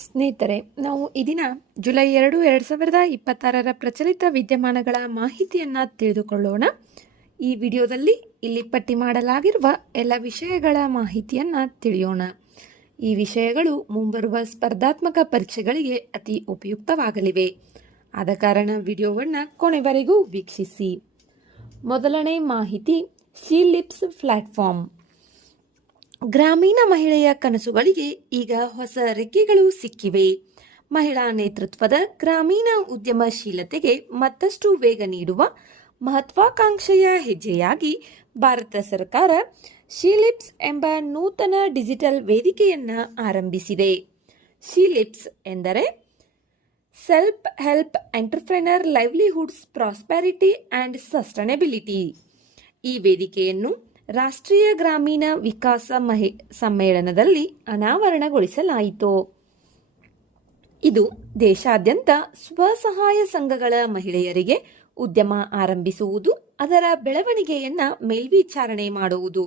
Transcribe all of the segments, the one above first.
ಸ್ನೇಹಿತರೆ, ನಾವು ಈ ದಿನ ಜುಲೈ 2, 2026 ಪ್ರಚಲಿತ ವಿದ್ಯಮಾನಗಳ ಮಾಹಿತಿಯನ್ನು ತಿಳಿದುಕೊಳ್ಳೋಣ. ಈ ವಿಡಿಯೋದಲ್ಲಿ ಇಲ್ಲಿ ಪಟ್ಟಿ ಮಾಡಲಾಗಿರುವ ಎಲ್ಲ ವಿಷಯಗಳ ಮಾಹಿತಿಯನ್ನು ತಿಳಿಯೋಣ. ಈ ವಿಷಯಗಳು ಮುಂಬರುವ ಸ್ಪರ್ಧಾತ್ಮಕ ಪರೀಕ್ಷೆಗಳಿಗೆ ಅತಿ ಉಪಯುಕ್ತವಾಗಲಿವೆ. ಆದ ಕಾರಣ ವಿಡಿಯೋವನ್ನು ಕೊನೆವರೆಗೂ ವೀಕ್ಷಿಸಿ. ಮೊದಲನೇ ಮಾಹಿತಿ, ಶಿ ಲಿಪ್ಸ್ ಪ್ಲಾಟ್ಫಾರ್ಮ್. ಗ್ರಾಮೀಣ ಮಹಿಳೆಯ ಕನಸುಗಳಿಗೆ ಈಗ ಹೊಸ ರೆಕ್ಕೆಗಳು ಸಿಕ್ಕಿವೆ. ಮಹಿಳಾ ನೇತೃತ್ವದ ಗ್ರಾಮೀಣ ಉದ್ಯಮಶೀಲತೆಗೆ ಮತ್ತಷ್ಟು ವೇಗ ನೀಡುವ ಮಹತ್ವಾಕಾಂಕ್ಷೆಯ ಹೆಜ್ಜೆಯಾಗಿ ಭಾರತ ಸರ್ಕಾರ ಶೀಲಿಪ್ಸ್ ಎಂಬ ನೂತನ ಡಿಜಿಟಲ್ ವೇದಿಕೆಯನ್ನು ಆರಂಭಿಸಿದೆ. ಶೀಲಿಪ್ಸ್ ಎಂದರೆ self help entrepreneur livelihoods prosperity and sustainability. ಈ ವೇದಿಕೆಯನ್ನು ರಾಷ್ಟ್ರೀಯ ಗ್ರಾಮೀಣ ವಿಕಾಸ ಸಮ್ಮೇಳನದಲ್ಲಿ ಅನಾವರಣಗೊಳಿಸಲಾಯಿತು. ಇದು ದೇಶಾದ್ಯಂತ ಸ್ವಸಹಾಯ ಸಂಘಗಳ ಮಹಿಳೆಯರಿಗೆ ಉದ್ಯಮ ಆರಂಭಿಸುವುದು, ಅದರ ಬೆಳವಣಿಗೆಯನ್ನು ಮೇಲ್ವಿಚಾರಣೆ ಮಾಡುವುದು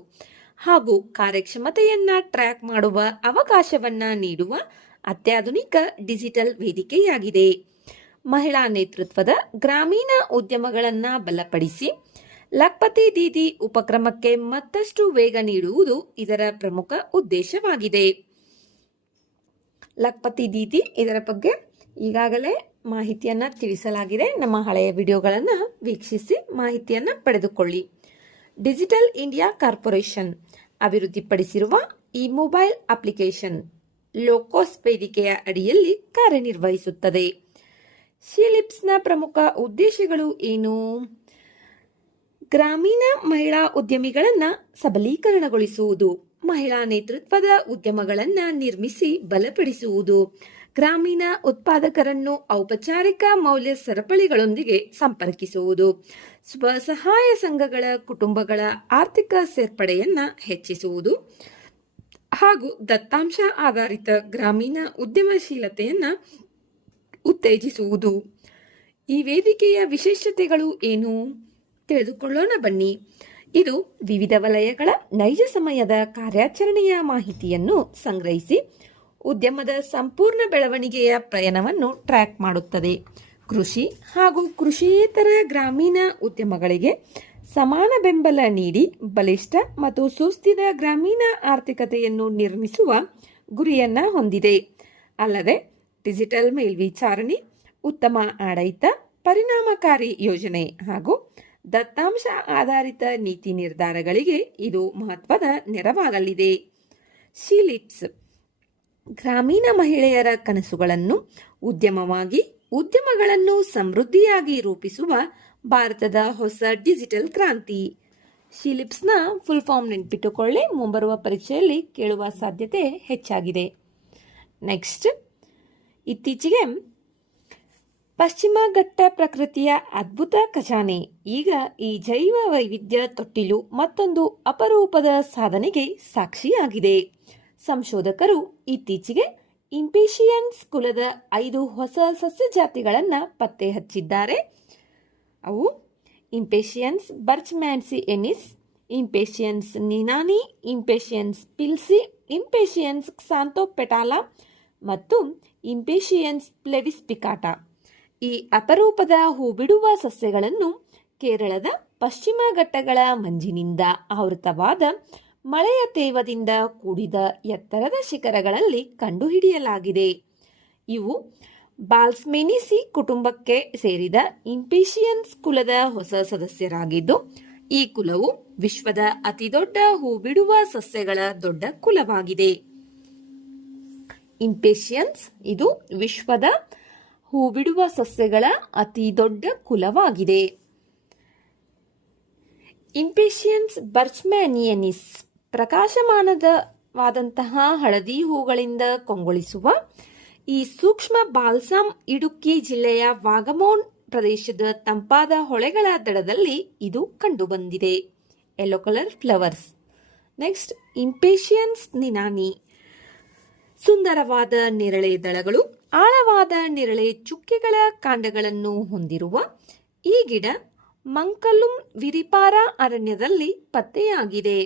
ಹಾಗೂ ಕಾರ್ಯಕ್ಷಮತೆಯನ್ನ ಟ್ರ್ಯಾಕ್ ಮಾಡುವ ಅವಕಾಶವನ್ನ ನೀಡುವ ಅತ್ಯಾಧುನಿಕ ಡಿಜಿಟಲ್ ವೇದಿಕೆಯಾಗಿದೆ. ಮಹಿಳಾ ನೇತೃತ್ವದ ಗ್ರಾಮೀಣ ಉದ್ಯಮಗಳನ್ನು ಬಲಪಡಿಸಿ ಲಖ್ಪತಿ ದೀದಿ ಉಪಕ್ರಮಕ್ಕೆ ಮತ್ತಷ್ಟು ವೇಗ ನೀಡುವುದು ಇದರ ಪ್ರಮುಖ ಉದ್ದೇಶವಾಗಿದೆ. ಲಖ್ಪತಿ ದೀದಿ ಇದರ ಬಗ್ಗೆ ಈಗಾಗಲೇ ಮಾಹಿತಿಯನ್ನು ತಿಳಿಸಲಾಗಿದೆ. ನಮ್ಮ ಹಳೆಯ ವಿಡಿಯೋಗಳನ್ನು ವೀಕ್ಷಿಸಿ ಮಾಹಿತಿಯನ್ನು ಪಡೆದುಕೊಳ್ಳಿ. ಡಿಜಿಟಲ್ ಇಂಡಿಯಾ ಕಾರ್ಪೊರೇಷನ್ ಅಭಿವೃದ್ಧಿಪಡಿಸಿರುವ ಈ ಮೊಬೈಲ್ ಅಪ್ಲಿಕೇಶನ್ ಲೋಕೋಸ್ ವೇದಿಕೆಯ ಅಡಿಯಲ್ಲಿ ಕಾರ್ಯನಿರ್ವಹಿಸುತ್ತದೆ. ಶೀಲಿಪ್ಸ್ನ ಪ್ರಮುಖ ಉದ್ದೇಶಗಳು ಏನು? ಗ್ರಾಮೀಣ ಮಹಿಳಾ ಉದ್ಯಮಿಗಳನ್ನು ಸಬಲೀಕರಣಗೊಳಿಸುವುದು, ಮಹಿಳಾ ನೇತೃತ್ವದ ಉದ್ಯಮಗಳನ್ನು ನಿರ್ಮಿಸಿ ಬಲಪಡಿಸುವುದು, ಗ್ರಾಮೀಣ ಉತ್ಪಾದಕರನ್ನು ಔಪಚಾರಿಕ ಮೌಲ್ಯ ಸರಪಳಿಗಳೊಂದಿಗೆ ಸಂಪರ್ಕಿಸುವುದು, ಸ್ವಸಹಾಯ ಸಂಘಗಳ ಕುಟುಂಬಗಳ ಆರ್ಥಿಕ ಸೇರ್ಪಡೆಯನ್ನು ಹೆಚ್ಚಿಸುವುದು ಹಾಗೂ ದತ್ತಾಂಶ ಆಧಾರಿತ ಗ್ರಾಮೀಣ ಉದ್ಯಮಶೀಲತೆಯನ್ನು ಉತ್ತೇಜಿಸುವುದು. ಈ ವೇದಿಕೆಯ ವಿಶೇಷತೆಗಳು ಏನು ತಿಳಿದುಕೊಳ್ಳೋಣ ಬನ್ನಿ. ಇದು ವಿವಿಧ ವಲಯಗಳ ನೈಜ ಸಮಯದ ಕಾರ್ಯಾಚರಣೆಯ ಮಾಹಿತಿಯನ್ನು ಸಂಗ್ರಹಿಸಿ ಉದ್ಯಮದ ಸಂಪೂರ್ಣ ಬೆಳವಣಿಗೆಯ ಪ್ರಯಾಣವನ್ನು ಟ್ರ್ಯಾಕ್ ಮಾಡುತ್ತದೆ. ಕೃಷಿ ಹಾಗೂ ಕೃಷಿಯೇತರ ಗ್ರಾಮೀಣ ಉದ್ಯಮಗಳಿಗೆ ಸಮಾನ ಬೆಂಬಲ ನೀಡಿ ಬಲಿಷ್ಠ ಮತ್ತು ಸುಸ್ಥಿರ ಗ್ರಾಮೀಣ ಆರ್ಥಿಕತೆಯನ್ನು ನಿರ್ಮಿಸುವ ಗುರಿಯನ್ನು ಹೊಂದಿದೆ. ಅಲ್ಲದೆ ಡಿಜಿಟಲ್ ಮೇಲ್ವಿಚಾರಣೆ, ಉತ್ತಮ ಆಡಳಿತ, ಪರಿಣಾಮಕಾರಿ ಯೋಜನೆ ಹಾಗೂ ದತ್ತಾಂಶ ಆಧಾರಿತ ನೀತಿ ನಿರ್ಧಾರಗಳಿಗೆ ಇದು ಮಹತ್ವದ ನೆರವಾಗಲಿದೆ. ಶೀಲಿಪ್ಸ್ ಗ್ರಾಮೀಣ ಮಹಿಳೆಯರ ಕನಸುಗಳನ್ನು ಉದ್ಯಮವಾಗಿ, ಉದ್ಯಮಗಳನ್ನು ಸಮೃದ್ಧಿಯಾಗಿ ರೂಪಿಸುವ ಭಾರತದ ಹೊಸ ಡಿಜಿಟಲ್ ಕ್ರಾಂತಿ. ಶೀಲಿಪ್ಸ್ನ ಫುಲ್ ಫಾರ್ಮ್ ನೆನಪಿಟ್ಟುಕೊಳ್ಳಿ, ಮುಂಬರುವ ಪರೀಕ್ಷೆಯಲ್ಲಿ ಕೇಳುವ ಸಾಧ್ಯತೆ ಹೆಚ್ಚಾಗಿದೆ. ನೆಕ್ಸ್ಟ್, ಇತ್ತೀಚೆಗೆ ಪಶ್ಚಿಮ ಘಟ್ಟ ಪ್ರಕೃತಿಯ ಅದ್ಭುತ ಖಜಾನೆ. ಈಗ ಈ ಜೈವ ವೈವಿಧ್ಯ ತೊಟ್ಟಿಲು ಮತ್ತೊಂದು ಅಪರೂಪದ ಸಾಧನೆಗೆ ಸಾಕ್ಷಿಯಾಗಿದೆ. ಸಂಶೋಧಕರು ಇತ್ತೀಚೆಗೆ ಇಂಪೇಷಿಯನ್ಸ್ ಕುಲದ 5 ಹೊಸ ಸಸ್ಯ ಜಾತಿಗಳನ್ನು ಪತ್ತೆ ಹಚ್ಚಿದ್ದಾರೆ. ಅವು ಇಂಪೇಷಿಯನ್ಸ್ ಬರ್ಚ್ಮ್ಯಾನ್ಸಿಯೆನಿಸ್, ಇಂಪೇಷಿಯನ್ಸ್ ನಿನಾನಿ, ಇಂಪೇಷಿಯನ್ಸ್ ಪಿಲ್ಸಿ, ಇಂಪೇಷಿಯನ್ಸ್ ಕ್ಸಾಂಥೋಪೆಟಾಲಾ ಮತ್ತು ಇಂಪೇಷಿಯನ್ಸ್ ಪ್ಲೆವಿಸ್ಪಿಕಾಟಾ. ಈ ಅಪರೂಪದ ಹೂಬಿಡುವ ಸಸ್ಯಗಳನ್ನು ಕೇರಳದ ಪಶ್ಚಿಮ ಘಟ್ಟಗಳ ಮಂಜಿನಿಂದ ಆವೃತವಾದ ಮಳೆಯ ತೇವದಿಂದ ಕೂಡಿದ ಎತ್ತರದ ಶಿಖರಗಳಲ್ಲಿ ಕಂಡುಹಿಡಿಯಲಾಗಿದೆ. ಇವು ಬಾಲ್ಸಮೇನಿಸಿ ಕುಟುಂಬಕ್ಕೆ ಸೇರಿದ ಇಂಪೇಷಿಯನ್ಸ್ ಕುಲದ ಹೊಸ ಸದಸ್ಯರಾಗಿದ್ದು, ಈ ಕುಲವು ವಿಶ್ವದ ಅತಿದೊಡ್ಡ ಹೂಬಿಡುವ ಸಸ್ಯಗಳ ದೊಡ್ಡ ಕುಲವಾಗಿದೆ. ಇಂಪೇಷಿಯನ್ಸ್ ಇದು ವಿಶ್ವದ ಹೂಬಿಡುವ ಸಸ್ಯಗಳ ಅತಿ ದೊಡ್ಡ ಕುಲವಾಗಿದೆ. ಇಂಪೇಷಿಯನ್ಸ್ ಬರ್ಚ್ಮ್ಯಾನಿಯನಿಸ್ ಪ್ರಕಾಶಮಾನವಾದಂತಹ ಹಳದಿ ಹೂಗಳಿಂದ ಕಂಗೊಳಿಸುವ ಈ ಸೂಕ್ಷ್ಮ ಬಾಲ್ಸಮ್ ಇಡುಕ್ಕಿ ಜಿಲ್ಲೆಯ ವಾಗಮೋನ್ ಪ್ರದೇಶದ ತಂಪಾದ ಹೊಳೆಗಳ ದಡದಲ್ಲಿ ಇದು ಕಂಡುಬಂದಿದೆ. Yellow colour flowers. ನೆಕ್ಸ್ಟ್, ಇಂಪೇಷಿಯನ್ಸ್ ನಿನಾನಿ ಸುಂದರವಾದ ನೇರಳೆ ದಳಗಳು, ಆಳವಾದ ನೇರಳೆ ಚುಕ್ಕೆಗಳ ಕಾಂಡಗಳನ್ನು ಹೊಂದಿರುವ ಈ ಗಿಡ ಮಂಕಲುಂ ವಿರಿಪಾರ ಅರಣ್ಯದಲ್ಲಿ ಪತ್ತೆಯಾಗಿದೆ.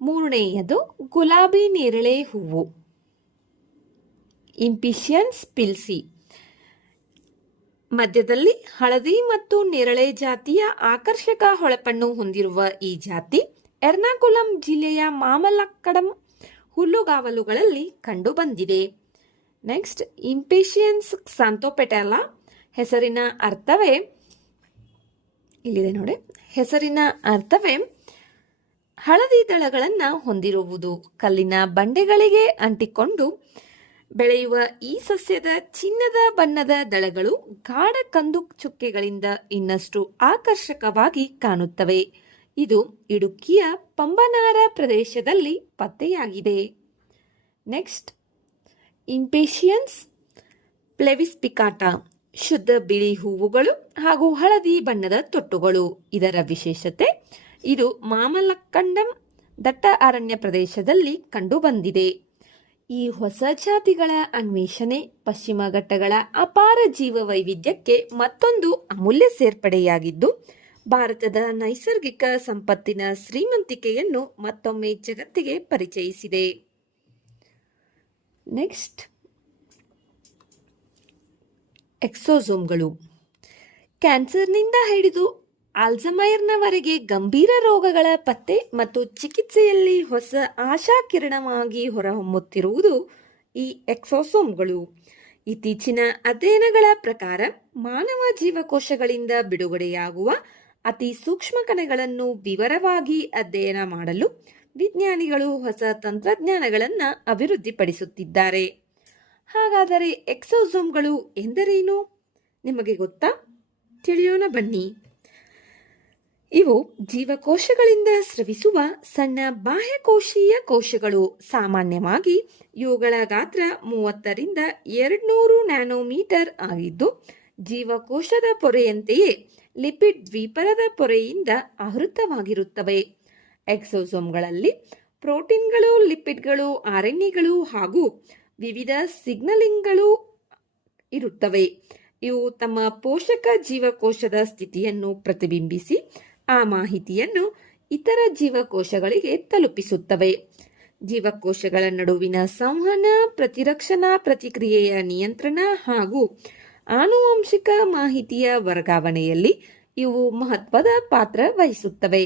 ಮೂರನೆಯದು ಗುಲಾಬಿ ನೇರಳೆ ಹೂವು. ಇಂಪಿಷಿಯನ್ಸ್ ಪಿಲ್ಸಿ. ಮಧ್ಯದಲ್ಲಿ ಹಳದಿ ಮತ್ತು ನೇರಳೆ ಜಾತಿಯ ಆಕರ್ಷಕ ಹೊಳಪನ್ನು ಹೊಂದಿರುವ ಈ ಜಾತಿ ಎರ್ನಾಕುಲಂ ಜಿಲ್ಲೆಯ ಮಾಮಲಕ್ಕಡಂ ಹುಲ್ಲುಗಾವಲುಗಳಲ್ಲಿ ಕಂಡುಬಂದಿದೆ. ನೆಕ್ಸ್ಟ್, ಇಂಪಿಷಿಯನ್ಸ್ ಕ್ಸಾಂಥೋಪೆಟಾಲಾ ಹೆಸರಿನ ಅರ್ಥವೇ ಇಲ್ಲಿದೆ ನೋಡಿ. ಹೆಸರಿನ ಅರ್ಥವೇ ಹಳದಿ ದಳಗಳನ್ನು ಹೊಂದಿರುವುದು. ಕಲ್ಲಿನ ಬಂಡೆಗಳಿಗೆ ಅಂಟಿಕೊಂಡು ಬೆಳೆಯುವ ಈ ಸಸ್ಯದ ಚಿನ್ನದ ಬಣ್ಣದ ದಳಗಳು ಗಾಢ ಕಂದು ಚುಕ್ಕೆಗಳಿಂದ ಇನ್ನಷ್ಟು ಆಕರ್ಷಕವಾಗಿ ಕಾಣುತ್ತವೆ. ಇದು ಇಡುಕ್ಕಿಯ ಪಂಬನಾರ ಪ್ರದೇಶದಲ್ಲಿ ಪತ್ತೆಯಾಗಿದೆ. ನೆಕ್ಸ್ಟ್, ಇಂಪೇಷಿಯನ್ಸ್ ಪ್ಲೆವಿಸ್ಪಿಕಾಟಾ ಶುದ್ಧ ಬಿಳಿ ಹೂವುಗಳು ಹಾಗೂ ಹಳದಿ ಬಣ್ಣದ ತೊಟ್ಟುಗಳು. ಇದರ ವಿಶೇಷತೆ, ಇದು ಮಾಮಲಕ್ಕಂಡಂ ದಟ್ಟ ಅರಣ್ಯ ಪ್ರದೇಶದಲ್ಲಿ ಕಂಡುಬಂದಿದೆ. ಈ ಹೊಸ ಜಾತಿಗಳ ಅನ್ವೇಷಣೆ ಪಶ್ಚಿಮ ಘಟ್ಟಗಳ ಅಪಾರ ಜೀವ ವೈವಿಧ್ಯಕ್ಕೆ ಮತ್ತೊಂದು ಅಮೂಲ್ಯ ಸೇರ್ಪಡೆಯಾಗಿದ್ದು, ಭಾರತದ ನೈಸರ್ಗಿಕ ಸಂಪತ್ತಿನ ಶ್ರೀಮಂತಿಕೆಯನ್ನು ಮತ್ತೊಮ್ಮೆ ಜಗತ್ತಿಗೆ ಪರಿಚಯಿಸಿದೆ. ನೆಕ್ಸ್ಟ್, ಎಕ್ಸೋಸೋಮ್ಗಳು. ಕ್ಯಾನ್ಸರ್ನಿಂದ ಹಿಡಿದು ಆಲ್ಝಮೈರ್ನವರೆಗೆ ಗಂಭೀರ ರೋಗಗಳ ಪತ್ತೆ ಮತ್ತು ಚಿಕಿತ್ಸೆಯಲ್ಲಿ ಹೊಸ ಆಶಾಕಿರಣವಾಗಿ ಹೊರಹೊಮ್ಮುತ್ತಿರುವುದು ಈ ಎಕ್ಸೋಸೋಮ್ಗಳು. ಇತ್ತೀಚಿನ ಅಧ್ಯಯನಗಳ ಪ್ರಕಾರ ಮಾನವ ಜೀವಕೋಶಗಳಿಂದ ಬಿಡುಗಡೆಯಾಗುವ ಅತಿ ಸೂಕ್ಷ್ಮ ಕಣಗಳನ್ನು ವಿವರವಾಗಿ ಅಧ್ಯಯನ ಮಾಡಲು ವಿಜ್ಞಾನಿಗಳು ಹೊಸ ತಂತ್ರಜ್ಞಾನಗಳನ್ನು ಅಭಿವೃದ್ಧಿಪಡಿಸುತ್ತಿದ್ದಾರೆ. ಹಾಗಾದರೆ ಎಕ್ಸೋಸೋಮ್ಗಳು ಎಂದರೇನು ನಿಮಗೆ ಗೊತ್ತಾ? ತಿಳಿಯೋಣ ಬನ್ನಿ. ಇವು ಜೀವಕೋಶಗಳಿಂದ ಸ್ರವಿಸುವ ಸಣ್ಣ ಬಾಹ್ಯಕೋಶೀಯ ಕೋಶಗಳು. ಸಾಮಾನ್ಯವಾಗಿ ಇವುಗಳ ಗಾತ್ರ 30 ರಿಂದ 200 ನ್ಯಾನೋಮೀಟರ್ ಆಗಿದ್ದು, ಜೀವಕೋಶದ ಪೊರೆಯಂತೆಯೇ ಲಿಪಿಡ್ ದ್ವೀಪರದ ಪೊರೆಯಿಂದ ಆವೃತವಾಗಿರುತ್ತವೆ. ಎಕ್ಸೋಸೋಮ್ಗಳಲ್ಲಿ ಪ್ರೋಟೀನ್ಗಳು, ಲಿಪಿಡ್ಗಳು, ಆರ್ಎನ್ಎಗಳು ಹಾಗೂ ವಿವಿಧ ಸಿಗ್ನಲಿಂಗ್ಗಳು ಇರುತ್ತವೆ. ಇವು ತಮ್ಮ ಪೋಷಕ ಜೀವಕೋಶದ ಸ್ಥಿತಿಯನ್ನು ಪ್ರತಿಬಿಂಬಿಸಿ ಆ ಮಾಹಿತಿಯನ್ನು ಇತರ ಜೀವಕೋಶಗಳಿಗೆ ತಲುಪಿಸುತ್ತವೆ. ಜೀವಕೋಶಗಳ ನಡುವಿನ ಸಂವಹನ, ಪ್ರತಿರಕ್ಷಣಾ ಪ್ರತಿಕ್ರಿಯೆಯ ನಿಯಂತ್ರಣ ಹಾಗೂ ಆನುವಂಶಿಕ ಮಾಹಿತಿಯ ವರ್ಗಾವಣೆಯಲ್ಲಿ ಇವು ಮಹತ್ವದ ಪಾತ್ರ ವಹಿಸುತ್ತವೆ.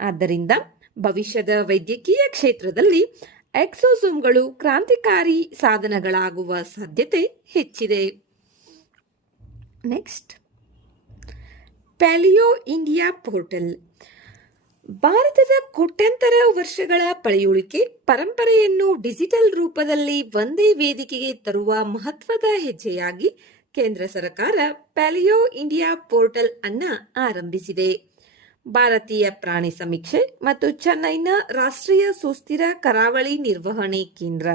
ಆದ್ದರಿಂದ ಭವಿಷ್ಯದ ವೈದ್ಯಕೀಯ ಕ್ಷೇತ್ರದಲ್ಲಿ ಎಕ್ಸೋಸೋಮ್ಗಳು ಕ್ರಾಂತಿಕಾರಿ ಸಾಧನಗಳಾಗುವ ಸಾಧ್ಯತೆ ಹೆಚ್ಚಿದೆ. Next, Palio India portal. ಭಾರತದ ಕೋಟ್ಯಂತರ ವರ್ಷಗಳ ಪಳೆಯುಳಿಕೆ ಪರಂಪರೆಯನ್ನು ಡಿಜಿಟಲ್ ರೂಪದಲ್ಲಿ ಒಂದೇ ವೇದಿಕೆಗೆ ತರುವ ಮಹತ್ವದ ಹೆಜ್ಜೆಯಾಗಿ ಕೇಂದ್ರ ಸರ್ಕಾರ ಪ್ಯಾಲಿಯೋ ಇಂಡಿಯಾ ಪೋರ್ಟಲ್ ಅನ್ನು ಆರಂಭಿಸಿದೆ. ಭಾರತೀಯ ಪ್ರಾಣಿ ಸಮೀಕ್ಷೆ ಮತ್ತು ಚೆನ್ನೈನ ರಾಷ್ಟ್ರೀಯ ಸುಸ್ಥಿರ ಕರಾವಳಿ ನಿರ್ವಹಣೆ ಕೇಂದ್ರ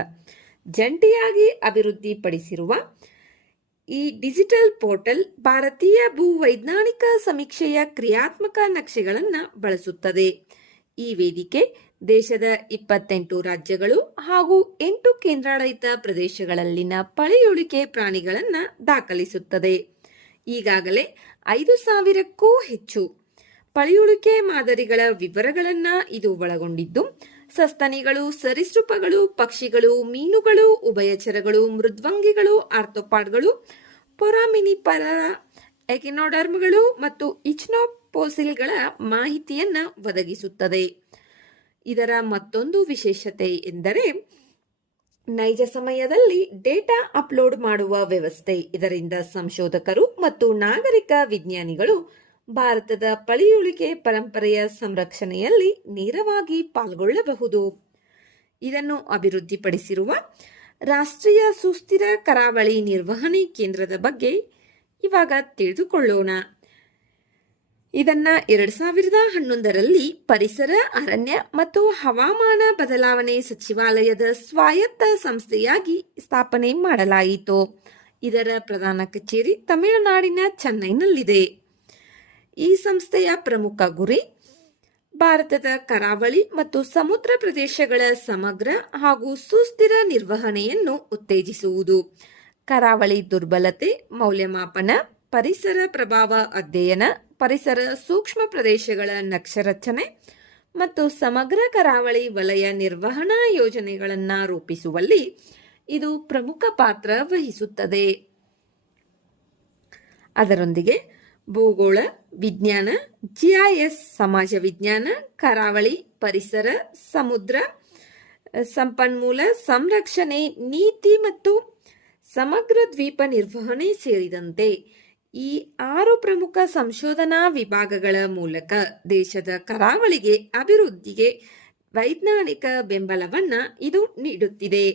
ಜಂಟಿಯಾಗಿ ಅಭಿವೃದ್ಧಿಪಡಿಸಿರುವ ಈ ಡಿಜಿಟಲ್ ಪೋರ್ಟಲ್ ಭಾರತೀಯ ಭೂವೈಜ್ಞಾನಿಕ ಸಮೀಕ್ಷೆಯ ಕ್ರಿಯಾತ್ಮಕ ನಕ್ಷೆಗಳನ್ನು ಬಳಸುತ್ತದೆ. ಈ ವೇದಿಕೆ ದೇಶದ 28 ರಾಜ್ಯಗಳು ಹಾಗೂ 8 ಕೇಂದ್ರಾಡಳಿತ ಪ್ರದೇಶಗಳಲ್ಲಿನ ಪಳೆಯುಳಿಕೆ ಪ್ರಾಣಿಗಳನ್ನು ದಾಖಲಿಸುತ್ತದೆ. ಈಗಾಗಲೇ 5,000ಕ್ಕೂ ಹೆಚ್ಚು ಪಳೆಯುಳಿಕೆ ಮಾದರಿಗಳ ವಿವರಗಳನ್ನು ಇದು ಒಳಗೊಂಡಿದ್ದು, ಸಸ್ತನಿಗಳು, ಸರೀಸೃಪಗಳು, ಪಕ್ಷಿಗಳು, ಮೀನುಗಳು, ಉಭಯಚರಗಳು, ಮೃದ್ವಂಗಿಗಳು, ಆರ್ಥೋಪಾಡ್ಗಳು, ಫೊರಾಮಿನಿಪರ, ಎಕಿನೋಡರ್ಮ್ಗಳು ಮತ್ತು ಇಚ್ನೋಫೋಸಿಲ್ಗಳ ಮಾಹಿತಿಯನ್ನು ಒದಗಿಸುತ್ತದೆ. ಇದರ ಮತ್ತೊಂದು ವಿಶೇಷತೆ ಎಂದರೆ ನೈಜ ಸಮಯದಲ್ಲಿ ಡೇಟಾ ಅಪ್ಲೋಡ್ ಮಾಡುವ ವ್ಯವಸ್ಥೆ. ಇದರಿಂದ ಸಂಶೋಧಕರು ಮತ್ತು ನಾಗರಿಕ ವಿಜ್ಞಾನಿಗಳು ಭಾರತದ ಪಳೆಯುಳಿಕೆ ಪರಂಪರೆಯ ಸಂರಕ್ಷಣೆಯಲ್ಲಿ ನೇರವಾಗಿ ಪಾಲ್ಗೊಳ್ಳಬಹುದು. ಇದನ್ನು ಅಭಿವೃದ್ಧಿಪಡಿಸಿರುವ ರಾಷ್ಟ್ರೀಯ ಸುಸ್ಥಿರ ಕರಾವಳಿ ನಿರ್ವಹಣೆ ಕೇಂದ್ರದ ಬಗ್ಗೆ ಇವಾಗ ತಿಳಿದುಕೊಳ್ಳೋಣ. ಇದನ್ನ 2011ರಲ್ಲಿ ಪರಿಸರ, ಅರಣ್ಯ ಮತ್ತು ಹವಾಮಾನ ಬದಲಾವಣೆ ಸಚಿವಾಲಯದ ಸ್ವಾಯತ್ತ ಸಂಸ್ಥೆಯಾಗಿ ಸ್ಥಾಪನೆ ಮಾಡಲಾಯಿತು. ಇದರ ಪ್ರಧಾನ ಕಚೇರಿ ತಮಿಳುನಾಡಿನ ಚೆನ್ನೈನಲ್ಲಿದೆ. ಈ ಸಂಸ್ಥೆಯ ಪ್ರಮುಖ ಗುರಿ ಭಾರತದ ಕರಾವಳಿ ಮತ್ತು ಸಮುದ್ರ ಪ್ರದೇಶಗಳ ಸಮಗ್ರ ಹಾಗೂ ಸುಸ್ಥಿರ ನಿರ್ವಹಣೆಯನ್ನು ಉತ್ತೇಜಿಸುವುದು, ಕರಾವಳಿ ದುರ್ಬಲತೆ ಮೌಲ್ಯಮಾಪನ, ಪರಿಸರ ಪ್ರಭಾವ ಅಧ್ಯಯನ, ಪರಿಸರ ಸೂಕ್ಷ್ಮ ಪ್ರದೇಶಗಳ ನಕ್ಷರಚನೆ ಮತ್ತು ಸಮಗ್ರ ಕರಾವಳಿ ವಲಯ ನಿರ್ವಹಣಾ ಯೋಜನೆಗಳನ್ನು ರೂಪಿಸುವಲ್ಲಿ ಇದು ಪ್ರಮುಖ ಪಾತ್ರ ವಹಿಸುತ್ತದೆ. ಅದರೊಂದಿಗೆ ಭೂಗೋಳ ವಿಜ್ಞಾನ, GIS, ಸಮಾಜ ವಿಜ್ಞಾನ, ಕರಾವಳಿ, ಪರಿಸರ, ಸಮುದ್ರ, ಸಂಪನ್ಮೂಲ ಸಂರಕ್ಷಣೆ, ನೀತಿ ಮತ್ತು ಸಮಗ್ರ ದ್ವೀಪ ನಿರ್ವಹಣೆ ಸೇರಿದಂತೆ ಈ 6 ಪ್ರಮುಖ ಸಂಶೋಧನಾ ವಿಭಾಗಗಳ ಮೂಲಕ ದೇಶದ ಕರಾವಳಿಗೆ ಅಭಿವೃದ್ಧಿಗೆ ವೈಜ್ಞಾನಿಕ ಬೆಂಬಲವನ್ನು ಇದು ನೀಡುತ್ತಿದೆ.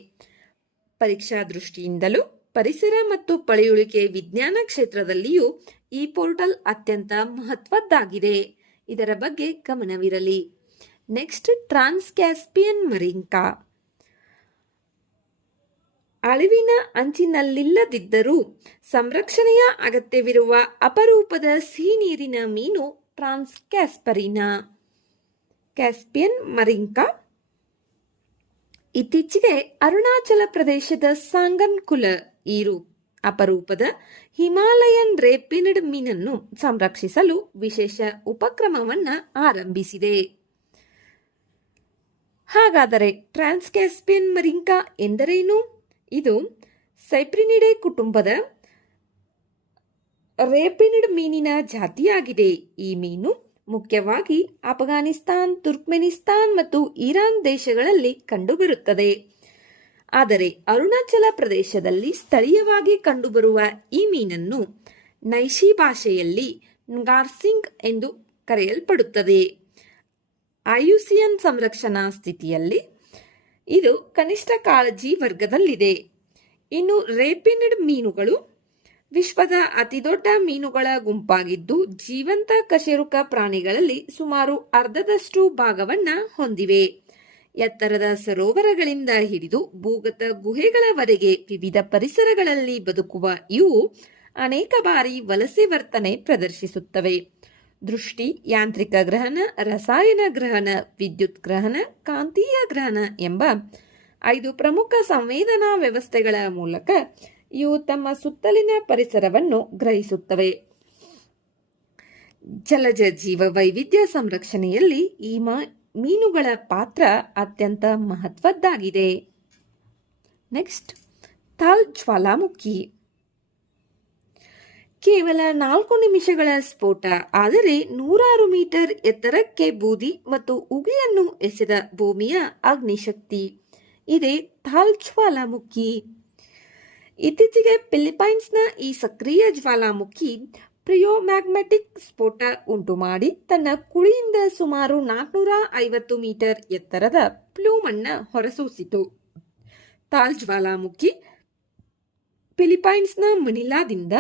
ಪರೀಕ್ಷಾ ದೃಷ್ಟಿಯಿಂದಲೂ ಪರಿಸರ ಮತ್ತು ಪಳೆಯುಳಿಕೆ ವಿಜ್ಞಾನ ಕ್ಷೇತ್ರದಲ್ಲಿಯೂ ಈ ಪೋರ್ಟಲ್ ಅತ್ಯಂತ ಮಹತ್ವದ್ದಾಗಿದೆ. ಇದರ ಬಗ್ಗೆ ಗಮನವಿರಲಿ. ನೆಕ್ಸ್ಟ್, ಟ್ರಾನ್ಸ್ ಕ್ಯಾಸ್ಪಿಯನ್ ಮರಿಂಕಾ. ಅಳಿವಿನ ಅಂಚಿನಲ್ಲಿಲ್ಲದಿದ್ದರೂ ಸಂರಕ್ಷಣೆಯ ಅಗತ್ಯವಿರುವ ಅಪರೂಪದ ಸಿಹಿನೀರಿನ ಮೀನು ಟ್ರಾನ್ಸ್ ಕ್ಯಾಸ್ಪಿಯನ್ ಮರಿಂಕಾ ಇತ್ತೀಚೆಗೆ ಅರುಣಾಚಲ ಪ್ರದೇಶದ ಸಾಂಗನ್ಕುಲ ಈ ಅಪರೂಪದ ಹಿಮಾಲಯನ್ ರೇಪಿನಿಡ್ ಮೀನನ್ನು ಸಂರಕ್ಷಿಸಲು ವಿಶೇಷ ಉಪಕ್ರಮವನ್ನು ಆರಂಭಿಸಿದೆ. ಹಾಗಾದರೆ ಟ್ರಾನ್ಸ್ ಕ್ಯಾಸ್ಪಿಯನ್ ಮರಿಂಕಾ ಎಂದರೇನು? ಇದು ಸೈಪ್ರಿನಿಡೆ ಕುಟುಂಬದ ರೇಪಿನಿಡ್ ಮೀನಿನ ಜಾತಿಯಾಗಿದೆ. ಈ ಮೀನು ಮುಖ್ಯವಾಗಿ ಅಫ್ಘಾನಿಸ್ತಾನ್, ತುರ್ಕ್ಮೆನಿಸ್ತಾನ್ ಮತ್ತು ಇರಾನ್ ದೇಶಗಳಲ್ಲಿ ಕಂಡುಬರುತ್ತದೆ. ಆದರೆ ಅರುಣಾಚಲ ಪ್ರದೇಶದಲ್ಲಿ ಸ್ಥಳೀಯವಾಗಿ ಕಂಡುಬರುವ ಈ ಮೀನನ್ನು ನೈಶಿ ಭಾಷೆಯಲ್ಲಿ ನ್ಗಾರ್ಸಿಂಗ್ ಎಂದು ಕರೆಯಲ್ಪಡುತ್ತದೆ. ಐಯುಸಿಎನ್ ಸಂರಕ್ಷಣಾ ಸ್ಥಿತಿಯಲ್ಲಿ ಇದು ಕನಿಷ್ಠ ಕಾಳಜಿ ವರ್ಗದಲ್ಲಿದೆ. ಇನ್ನು ರೇಪಿನಿಡ್ ಮೀನುಗಳು ವಿಶ್ವದ ಅತಿದೊಡ್ಡ ಮೀನುಗಳ ಗುಂಪಾಗಿದ್ದು ಜೀವಂತ ಕಶೇರುಕ ಪ್ರಾಣಿಗಳಲ್ಲಿ ಸುಮಾರು ಅರ್ಧದಷ್ಟು ಭಾಗವನ್ನು ಹೊಂದಿವೆ. ಎತ್ತರದ ಸರೋವರಗಳಿಂದ ಹಿಡಿದು ಭೂಗತ ಗುಹೆಗಳವರೆಗೆ ವಿವಿಧ ಪರಿಸರಗಳಲ್ಲಿ ಬದುಕುವ ಇವು ಅನೇಕ ಬಾರಿ ವಲಸೆ ವರ್ತನೆ ಪ್ರದರ್ಶಿಸುತ್ತವೆ. ದೃಷ್ಟಿ, ಯಾಂತ್ರಿಕ ಗ್ರಹಣ, ರಸಾಯನ ಗ್ರಹಣ, ವಿದ್ಯುತ್ ಗ್ರಹಣ, ಕಾಂತೀಯ ಗ್ರಹಣ ಎಂಬ 5 ಪ್ರಮುಖ ಸಂವೇದನಾ ವ್ಯವಸ್ಥೆಗಳ ಮೂಲಕ ಇವು ತಮ್ಮ ಸುತ್ತಲಿನ ಪರಿಸರವನ್ನು ಗ್ರಹಿಸುತ್ತವೆ. ಜಲಜ ಜೀವ ವೈವಿಧ್ಯ ಸಂರಕ್ಷಣೆಯಲ್ಲಿ ಈ ಮೀನುಗಳ ಪಾತ್ರ ಅತ್ಯಂತ ಮಹತ್ವದ್ದಾಗಿದೆ. ನೆಕ್ಸ್ಟ್, ಥಾಲ್ ಜ್ವಾಲಾಮುಖಿ. ಕೇವಲ 4 ನಿಮಿಷಗಳ ಸ್ಫೋಟ, ಆದರೆ 106 ಮೀಟರ್ ಎತ್ತರಕ್ಕೆ ಬೂದಿ ಮತ್ತು ಉಗಿಯನ್ನು ಎಸೆದ ಭೂಮಿಯ ಅಗ್ನಿಶಕ್ತಿ ಇದೇ ಥಾಲ್ ಜ್ವಾಲಾಮುಖಿ. ಇತ್ತೀಚೆಗೆ ಫಿಲಿಪೈನ್ಸ್ನ ಈ ಸಕ್ರಿಯ ಜ್ವಾಲಾಮುಖಿ ಪ್ರಿಯೋಮ್ಯಾಗ್ಮೆಟಿಕ್ ಸ್ಫೋಟ ಉಂಟುಮಾಡಿ ತನ್ನ ಕುಳಿಯಿಂದ ಸುಮಾರು 450 ಮೀಟರ್ ಎತ್ತರದ ಪ್ಲೂಮ್ ಅನ್ನು ಹೊರಸೂಸಿತು. ಥಾಲ್ ಜ್ವಾಲಾಮುಖಿ ಫಿಲಿಪೈನ್ಸ್ನ ಮನಿಲಾದಿಂದ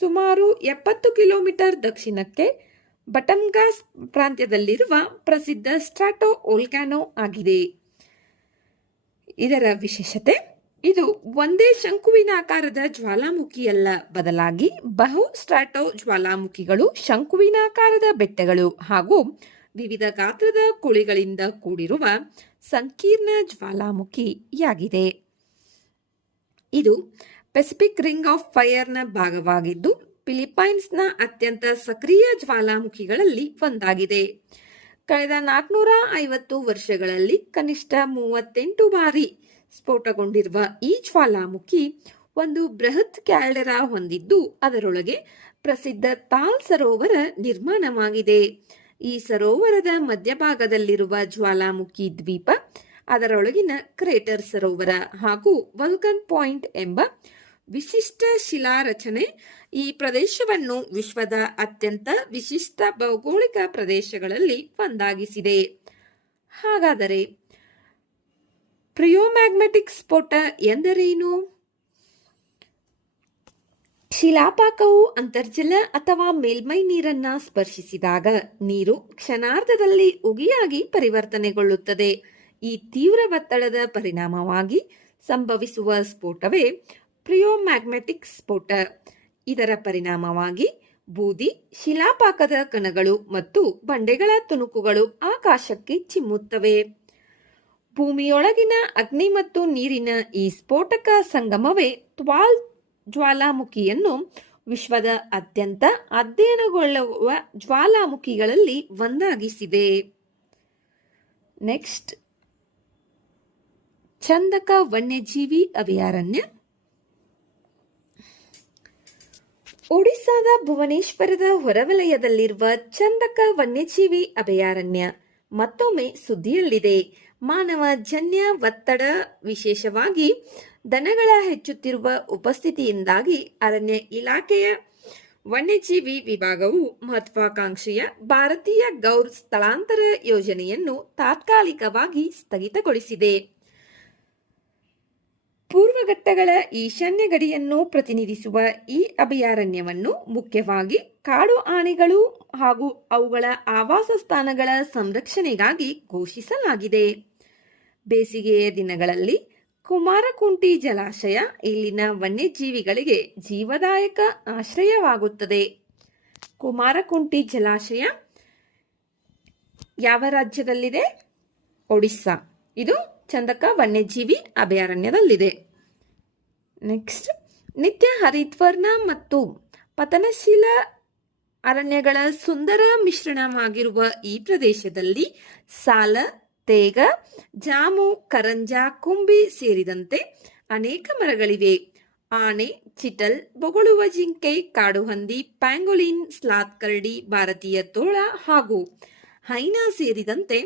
ಸುಮಾರು 70 ಕಿಲೋಮೀಟರ್ ದಕ್ಷಿಣಕ್ಕೆ ಬಟಂಗಾಸ್ ಪ್ರಾಂತ್ಯದಲ್ಲಿರುವ ಪ್ರಸಿದ್ಧ ಸ್ಟ್ರಾಟೋ ವೋಲ್ಕ್ಯಾನೋ ಆಗಿದೆ. ಇದರ ವಿಶೇಷತೆ, ಇದು ಒಂದೇ ಶಂಕುವಿನಾಕಾರದ ಜ್ವಾಲಾಮುಖಿಯಲ್ಲ, ಬದಲಾಗಿ ಬಹು ಸ್ಟ್ರಾಟೋ ಜ್ವಾಲಾಮುಖಿಗಳು, ಶಂಕುವಿನಾಕಾರದ ಬೆಟ್ಟಗಳು ಹಾಗೂ ವಿವಿಧ ಗಾತ್ರದ ಕುಳಿಗಳಿಂದ ಕೂಡಿರುವ ಸಂಕೀರ್ಣ ಜ್ವಾಲಾಮುಖಿಯಾಗಿದೆ. ಇದು ಪೆಸಿಫಿಕ್ ರಿಂಗ್ ಆಫ್ ಫೈರ್ನ ಭಾಗವಾಗಿದ್ದು ಫಿಲಿಪೈನ್ಸ್ನ ಅತ್ಯಂತ ಸಕ್ರಿಯ ಜ್ವಾಲಾಮುಖಿಗಳಲ್ಲಿ ಒಂದಾಗಿದೆ. ಕಳೆದ 450 ವರ್ಷಗಳಲ್ಲಿ ಕನಿಷ್ಠ 38 ಬಾರಿ ಸ್ಫೋಟಗೊಂಡಿರುವ ಈ ಜ್ವಾಲಾಮುಖಿ ಒಂದು ಬೃಹತ್ ಕ್ಯಾಲ್ಡೆರಾ ಹೊಂದಿದ್ದು ಅದರೊಳಗೆ ಪ್ರಸಿದ್ಧ ಥಾಲ್ ಸರೋವರ ನಿರ್ಮಾಣವಾಗಿದೆ. ಈ ಸರೋವರದ ಮಧ್ಯಭಾಗದಲ್ಲಿರುವ ಜ್ವಾಲಾಮುಖಿ ದ್ವೀಪ, ಅದರೊಳಗಿನ ಕ್ರೇಟರ್ ಸರೋವರ ಹಾಗೂ ವಲ್ಕನ್ ಪಾಯಿಂಟ್ ಎಂಬ ವಿಶಿಷ್ಟ ಶಿಲಾರಚನೆ ಈ ಪ್ರದೇಶವನ್ನು ವಿಶ್ವದ ಅತ್ಯಂತ ವಿಶಿಷ್ಟ ಭೌಗೋಳಿಕ ಪ್ರದೇಶಗಳಲ್ಲಿ ಒಂದಾಗಿಸಿದೆ. ಹಾಗಾದರೆ ಪ್ರಿಯೋಮ್ಯಾಗ್ಮೆಟಿಕ್ ಸ್ಫೋಟ ಎಂದರೇನು? ಶಿಲಾಪಾಕವು ಅಂತರ್ಜಲ ಅಥವಾ ಮೇಲ್ಮೈ ನೀರನ್ನ ಸ್ಪರ್ಶಿಸಿದಾಗ ನೀರು ಕ್ಷಣಾರ್ಧದಲ್ಲಿ ಉಗಿಯಾಗಿ ಪರಿವರ್ತನೆಗೊಳ್ಳುತ್ತದೆ. ಈ ತೀವ್ರ ಒತ್ತಡದ ಪರಿಣಾಮವಾಗಿ ಸಂಭವಿಸುವ ಸ್ಫೋಟವೇ ಪ್ರಿಯೋಮ್ಯಾಗ್ಮೆಟಿಕ್ ಸ್ಫೋಟ. ಇದರ ಪರಿಣಾಮವಾಗಿ ಬೂದಿ, ಶಿಲಾಪಾಕದ ಕಣಗಳು ಮತ್ತು ಬಂಡೆಗಳ ತುಣುಕುಗಳು ಆಕಾಶಕ್ಕೆ ಚಿಮ್ಮುತ್ತವೆ. ಭೂಮಿಯೊಳಗಿನ ಅಗ್ನಿ ಮತ್ತು ನೀರಿನ ಈ ಸ್ಫೋಟಕ ಸಂಗಮವೇ ಥಾಲ್ ಜ್ವಾಲಾಮುಖಿಯನ್ನು ವಿಶ್ವದ ಅತ್ಯಂತ ಅಧ್ಯಯನಗೊಳ್ಳುವ ಜ್ವಾಲಾಮುಖಿಗಳಲ್ಲಿ ಒಂದಾಗಿಸಿದೆ. ನೆಕ್ಸ್ಟ್, ಚಂದಕ ವನ್ಯಜೀವಿ ಅಭಯಾರಣ್ಯ. ಒಡಿಸ್ಸಾದ ಭುವನೇಶ್ವರದ ಹೊರವಲಯದಲ್ಲಿರುವ ಚಂದಕ ವನ್ಯಜೀವಿ ಅಭಯಾರಣ್ಯ ಮತ್ತೊಮ್ಮೆ ಸುದ್ದಿಯಲ್ಲಿದೆ. ಮಾನವ ಜನ್ಯ ಒತ್ತಡ, ವಿಶೇಷವಾಗಿ ದನಗಳ ಹೆಚ್ಚುತ್ತಿರುವ ಉಪಸ್ಥಿತಿಯಿಂದಾಗಿ ಅರಣ್ಯ ಇಲಾಖೆಯ ವನ್ಯಜೀವಿ ವಿಭಾಗವು ಮಹತ್ವಾಕಾಂಕ್ಷೆಯ ಭಾರತೀಯ ಗೌರ್ ಸ್ಥಳಾಂತರ ಯೋಜನೆಯನ್ನು ತಾತ್ಕಾಲಿಕವಾಗಿ ಸ್ಥಗಿತಗೊಳಿಸಿದೆ. ಪೂರ್ವಘಟ್ಟಗಳ ಈಶಾನ್ಯ ಗಡಿಯನ್ನು ಪ್ರತಿನಿಧಿಸುವ ಈ ಅಭಯಾರಣ್ಯವನ್ನು ಮುಖ್ಯವಾಗಿ ಕಾಡು ಆನೆಗಳು ಹಾಗೂ ಅವುಗಳ ಆವಾಸ ಸ್ಥಾನಗಳ ಸಂರಕ್ಷಣೆಗಾಗಿ ಘೋಷಿಸಲಾಗಿದೆ. ಬೇಸಿಗೆಯ ದಿನಗಳಲ್ಲಿ ಕುಮಾರಕುಂಟಿ ಜಲಾಶಯ ಇಲ್ಲಿನ ವನ್ಯಜೀವಿಗಳಿಗೆ ಜೀವದಾಯಕ ಆಶ್ರಯವಾಗುತ್ತದೆ. ಕುಮಾರಕುಂಟಿ ಜಲಾಶಯ ಯಾವ ರಾಜ್ಯದಲ್ಲಿದೆ? ಒಡಿಸ್ಸಾ. ಇದು ಚಂದಕ ವನ್ಯಜೀವಿ ಅಭಯಾರಣ್ಯದಲ್ಲಿದೆ. ನೆಕ್ಸ್ಟ್, ನಿತ್ಯ ಹರಿದ್ವರ್ಣ ಮತ್ತು ಪತನಶೀಲ ಅರಣ್ಯಗಳ ಸುಂದರ ಮಿಶ್ರಣವಾಗಿರುವ ಈ ಪ್ರದೇಶದಲ್ಲಿ ಸಾಲ, ತೇಗ, ಜಾಮು, ಕರಂಜ, ಕುಂಬಿ ಸೇರಿದಂತೆ ಅನೇಕ ಮರಗಳಿವೆ. ಆನೆ, ಚಿಟಲ್, ಬೊಗಳುವ ಜಿಂಕೆ, ಕಾಡುಹಂದಿ, ಪ್ಯಾಂಗೋಲಿನ್, ಸ್ಲಾತ್ ಕರಡಿ, ಭಾರತೀಯ ತೋಳ ಹಾಗೂ ಹೈನಾ ಸೇರಿದಂತೆ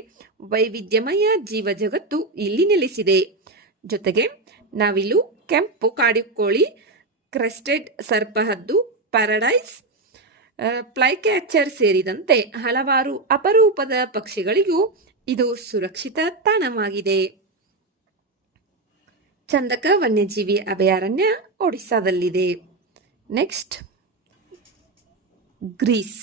ವೈವಿಧ್ಯಮಯ ಜೀವಜಗತ್ತು ಇಲ್ಲಿ ನೆಲೆಸಿದೆ. ಜೊತೆಗೆ ನವಿಲು, ಕೆಂಪು ಕಾಡುಕೋಳಿ, ಕ್ರೆಸ್ಟೆಡ್ ಸರ್ಪಹದ್ದು, ಪ್ಯಾರಡೈಸ್ ಫ್ಲೈಕ್ಯಾಚರ್ ಸೇರಿದಂತೆ ಹಲವಾರು ಅಪರೂಪದ ಪಕ್ಷಿಗಳಿಗೂ ಇದು ಸುರಕ್ಷಿತ ತಾಣವಾಗಿದೆ. ಚಂದಕ ವನ್ಯಜೀವಿ ಅಭಯಾರಣ್ಯ ಒಡಿಸ್ಸಾದಲ್ಲಿದೆ. Next, Greece.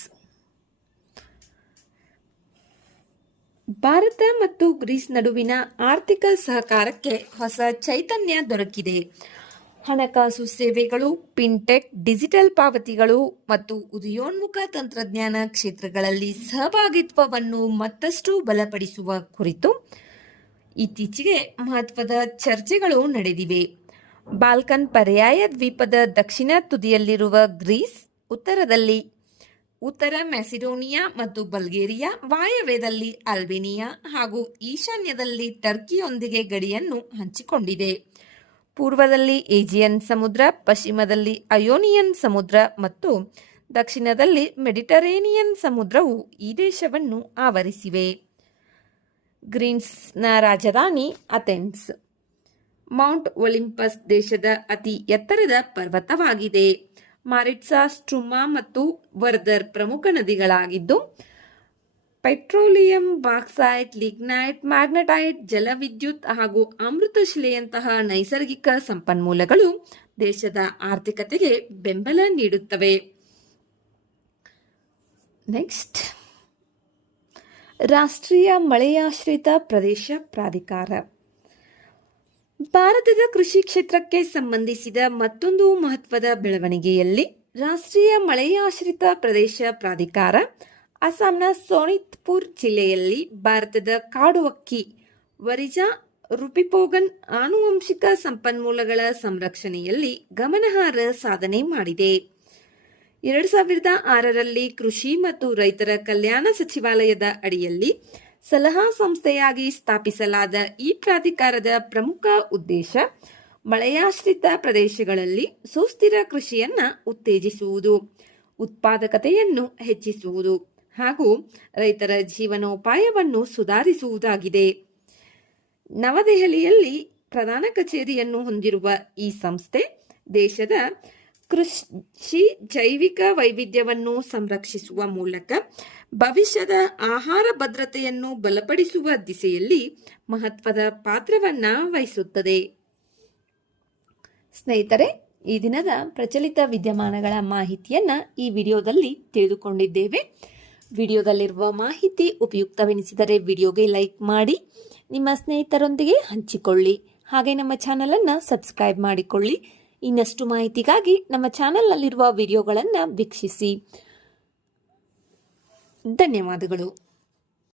ಭಾರತ ಮತ್ತು ಗ್ರೀಸ್ ನಡುವಿನ ಆರ್ಥಿಕ ಸಹಕಾರಕ್ಕೆ ಹೊಸ ಚೈತನ್ಯ ದೊರಕಿದೆ. ಹಣಕಾಸು ಸೇವೆಗಳು, ಫಿನ್ಟೆಕ್, ಡಿಜಿಟಲ್ ಪಾವತಿಗಳು ಮತ್ತು ಉದಯೋನ್ಮುಖ ತಂತ್ರಜ್ಞಾನ ಕ್ಷೇತ್ರಗಳಲ್ಲಿ ಸಹಭಾಗಿತ್ವವನ್ನು ಮತ್ತಷ್ಟು ಬಲಪಡಿಸುವ ಕುರಿತು ಇತ್ತೀಚೆಗೆ ಮಹತ್ವದ ಚರ್ಚೆಗಳು ನಡೆದಿವೆ. ಬಾಲ್ಕನ್ ಪರ್ಯಾಯ ದ್ವೀಪದ ದಕ್ಷಿಣ ತುದಿಯಲ್ಲಿರುವ ಗ್ರೀಸ್, ಉತ್ತರ ಮ್ಯಾಸಿಡೋನಿಯಾ ಮತ್ತು ಬಲ್ಗೇರಿಯಾ, ವಾಯವ್ಯದಲ್ಲಿ ಅಲ್ಬೇನಿಯಾ ಹಾಗೂ ಈಶಾನ್ಯದಲ್ಲಿ ಟರ್ಕಿಯೊಂದಿಗೆ ಗಡಿಯನ್ನು ಹಂಚಿಕೊಂಡಿದೆ. ಪೂರ್ವದಲ್ಲಿ ಏಜಿಯನ್ ಸಮುದ್ರ, ಪಶ್ಚಿಮದಲ್ಲಿ ಅಯೋನಿಯನ್ ಸಮುದ್ರ ಮತ್ತು ದಕ್ಷಿಣದಲ್ಲಿ ಮೆಡಿಟರೇನಿಯನ್ ಸಮುದ್ರವು ಈ ದೇಶವನ್ನು ಆವರಿಸಿವೆ. ಗ್ರೀಸ್ನ ರಾಜಧಾನಿ ಅಥೆನ್ಸ್. ಮೌಂಟ್ ಒಲಿಂಪಸ್ ದೇಶದ ಅತಿ ಎತ್ತರದ ಪರ್ವತವಾಗಿದೆ. ಮಾರಿಟ್ಸಾ, ಸ್ಟ್ರುಮಾ ಮತ್ತು ವರ್ದರ್ ಪ್ರಮುಖ ನದಿಗಳಾಗಿದ್ದು, ಪೆಟ್ರೋಲಿಯಂ, ಬಾಕ್ಸೈಟ್, ಲಿಗ್ನೈಟ್, ಮ್ಯಾಗ್ನೆಟೈಟ್, ಜಲವಿದ್ಯುತ್ ಹಾಗೂ ಅಮೃತಶಿಲೆಯಂತಹ ನೈಸರ್ಗಿಕ ಸಂಪನ್ಮೂಲಗಳು ದೇಶದ ಆರ್ಥಿಕತೆಗೆ ಬೆಂಬಲ ನೀಡುತ್ತವೆ. ನೆಕ್ಸ್ಟ್, ರಾಷ್ಟ್ರೀಯ ಮಳೆಯಾಶ್ರಿತ ಪ್ರದೇಶ ಪ್ರಾಧಿಕಾರ. ಭಾರತದ ಕೃಷಿ ಕ್ಷೇತ್ರಕ್ಕೆ ಸಂಬಂಧಿಸಿದ ಮತ್ತೊಂದು ಮಹತ್ವದ ಬೆಳವಣಿಗೆಯಲ್ಲಿ ರಾಷ್ಟ್ರೀಯ ಮಳೆಯಾಶ್ರಿತ ಪ್ರದೇಶ ಪ್ರಾಧಿಕಾರ ಅಸ್ಸಾಂನ ಸೋನಿತ್ಪುರ್ ಜಿಲ್ಲೆಯಲ್ಲಿ ಭಾರತದ ಕಾಡು ಹಕ್ಕಿ ವರಿಜಾ ರುಪಿಪೋಗನ್ ಆನುವಂಶಿಕ ಸಂಪನ್ಮೂಲಗಳ ಸಂರಕ್ಷಣೆಯಲ್ಲಿ ಗಮನಾರ್ಹ ಸಾಧನೆ ಮಾಡಿದೆ. 2006ರಲ್ಲಿ ಕೃಷಿ ಮತ್ತು ರೈತರ ಕಲ್ಯಾಣ ಸಚಿವಾಲಯದ ಅಡಿಯಲ್ಲಿ ಸಲಹಾ ಸಂಸ್ಥೆಯಾಗಿ ಸ್ಥಾಪಿಸಲಾದ ಈ ಪ್ರಾಧಿಕಾರದ ಪ್ರಮುಖ ಉದ್ದೇಶ ಮಳೆಯಾಶ್ರಿತ ಪ್ರದೇಶಗಳಲ್ಲಿ ಸುಸ್ಥಿರ ಕೃಷಿಯನ್ನು ಉತ್ತೇಜಿಸುವುದು, ಉತ್ಪಾದಕತೆಯನ್ನು ಹೆಚ್ಚಿಸುವುದು ಹಾಗೂ ರೈತರ ಜೀವನೋಪಾಯವನ್ನು ಸುಧಾರಿಸುವುದಾಗಿದೆ. ನವದೆಹಲಿಯಲ್ಲಿ ಪ್ರಧಾನ ಕಚೇರಿಯನ್ನು ಹೊಂದಿರುವ ಈ ಸಂಸ್ಥೆ ದೇಶದ ಕೃಷಿ ಜೈವಿಕ ವೈವಿಧ್ಯವನ್ನು ಸಂರಕ್ಷಿಸುವ ಮೂಲಕ ಭವಿಷ್ಯದ ಆಹಾರ ಭದ್ರತೆಯನ್ನು ಬಲಪಡಿಸುವ ದಿಸೆಯಲ್ಲಿ ಮಹತ್ವದ ಪಾತ್ರವನ್ನು ವಹಿಸುತ್ತದೆ. ಸ್ನೇಹಿತರೆ, ಈ ದಿನದ ಪ್ರಚಲಿತ ವಿದ್ಯಮಾನಗಳ ಮಾಹಿತಿಯನ್ನು ಈ ವಿಡಿಯೋದಲ್ಲಿ ತಿಳಿದುಕೊಂಡಿದ್ದೇವೆ. ವಿಡಿಯೋದಲ್ಲಿರುವ ಮಾಹಿತಿ ಉಪಯುಕ್ತವೆನಿಸಿದರೆ ವಿಡಿಯೋಗೆ ಲೈಕ್ ಮಾಡಿ, ನಿಮ್ಮ ಸ್ನೇಹಿತರೊಂದಿಗೆ ಹಂಚಿಕೊಳ್ಳಿ. ಹಾಗೆ ನಮ್ಮ ಚಾನಲನ್ನು ಸಬ್ಸ್ಕ್ರೈಬ್ ಮಾಡಿಕೊಳ್ಳಿ. ಇನ್ನಷ್ಟು ಮಾಹಿತಿಗಾಗಿ ನಮ್ಮ ಚಾನಲ್ನಲ್ಲಿರುವ ವಿಡಿಯೋಗಳನ್ನು ವೀಕ್ಷಿಸಿ. ಧನ್ಯವಾದಗಳು.